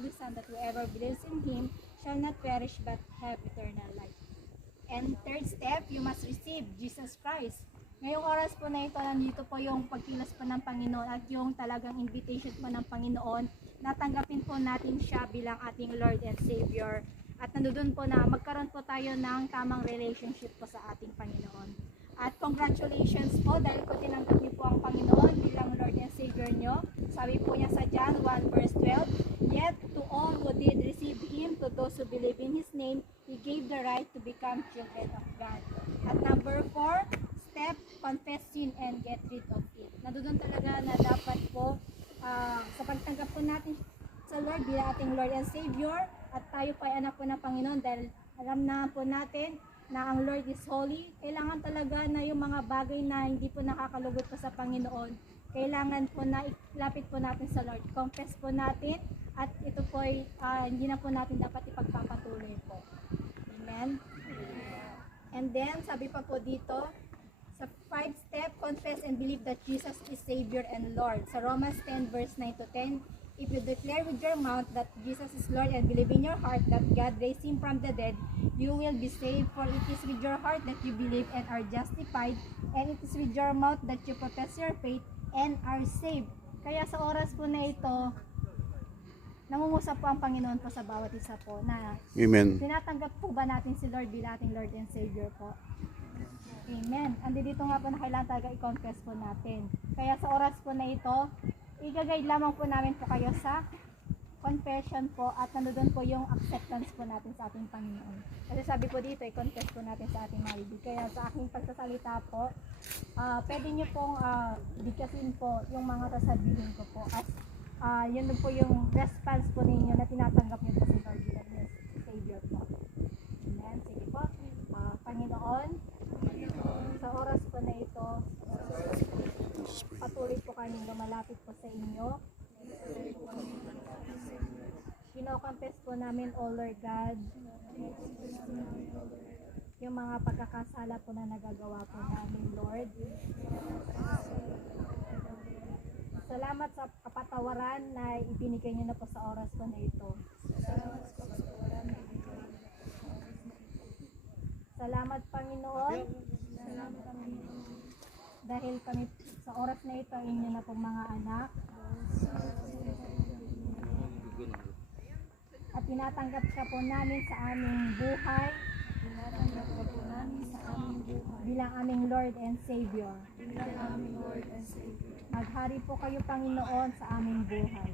only Son, that whoever believes in Him shall not perish but have eternal life. And third step, you must receive Jesus Christ. Ngayong oras po na ito, nandito po yung pagkilos po ng Panginoon at yung talagang invitation po ng Panginoon na tanggapin po natin siya bilang ating Lord and Savior. At nandoon po na magkaroon po tayo ng tamang relationship po sa ating Panginoon. At congratulations po dahil po tinanggap niyo po ang Panginoon bilang Lord and Savior niyo. Sabi po niya sa John 1 verse 12, "Yet to all who did receive Him, to those who believe in His name, He gave the right to become children of God." At number 4, step, confess sin and get rid of it. Nandoon talaga na dapat po sa pagtanggap po natin sa Lord bilang ating Lord and Savior at tayo po ay anak po ng Panginoon dahil alam na po natin na ang Lord is holy. Kailangan talaga na yung mga bagay na hindi po nakakalugod po sa Panginoon, kailangan po na ilapit po natin sa Lord. Confess po natin at ito po ay hindi na po natin dapat ipagpapatuloy po. Amen? And then, sabi pa po dito, sa 5 step, confess and believe that Jesus is Savior and Lord. Sa Romans 10 verse 9 to 10, if you declare with your mouth that Jesus is Lord and believe in your heart that God raised Him from the dead, you will be saved. For it is with your heart that you believe and are justified, and it is with your mouth that you profess your faith and are saved. Kaya sa oras po na ito, nangungusap po ang Panginoon po sa bawat isa po na Amen. tinatanggap po ba natin si Lord bilang ating Lord and Savior po. Amen. Andi dito nga po na kailangan talaga i-confess po natin. Kaya sa oras po na ito, i-guide lamang po namin po kayo sa confession po at nandoon po yung acceptance po natin sa ating Panginoon. Kasi sabi po dito, i-confess po natin sa ating mga bibig. Kaya sa aking pagsasalita po, pwede nyo pong bigkasin po yung mga sasabihin ko po at yun po yung response po ninyo na tinatanggap nyo po si Lord bilang Savior po. Amen. Sige po. Panginoon, sa oras po na ito, patuloy po kaming lumalapit po sa inyo. Kino-confess po namin, O Lord God, yung mga pagkakasala po na nagagawa po namin, Lord. Salamat sa kapatawaran na ibinigay niyo na po sa oras po na ito. Salamat, Panginoon. Dahil kami sa oras na ito, inyo na pong mga anak. At tinatanggap ka po namin sa aming buhay. Bilang aming Lord and Savior. Maghari po kayo, Panginoon, sa aming buhay.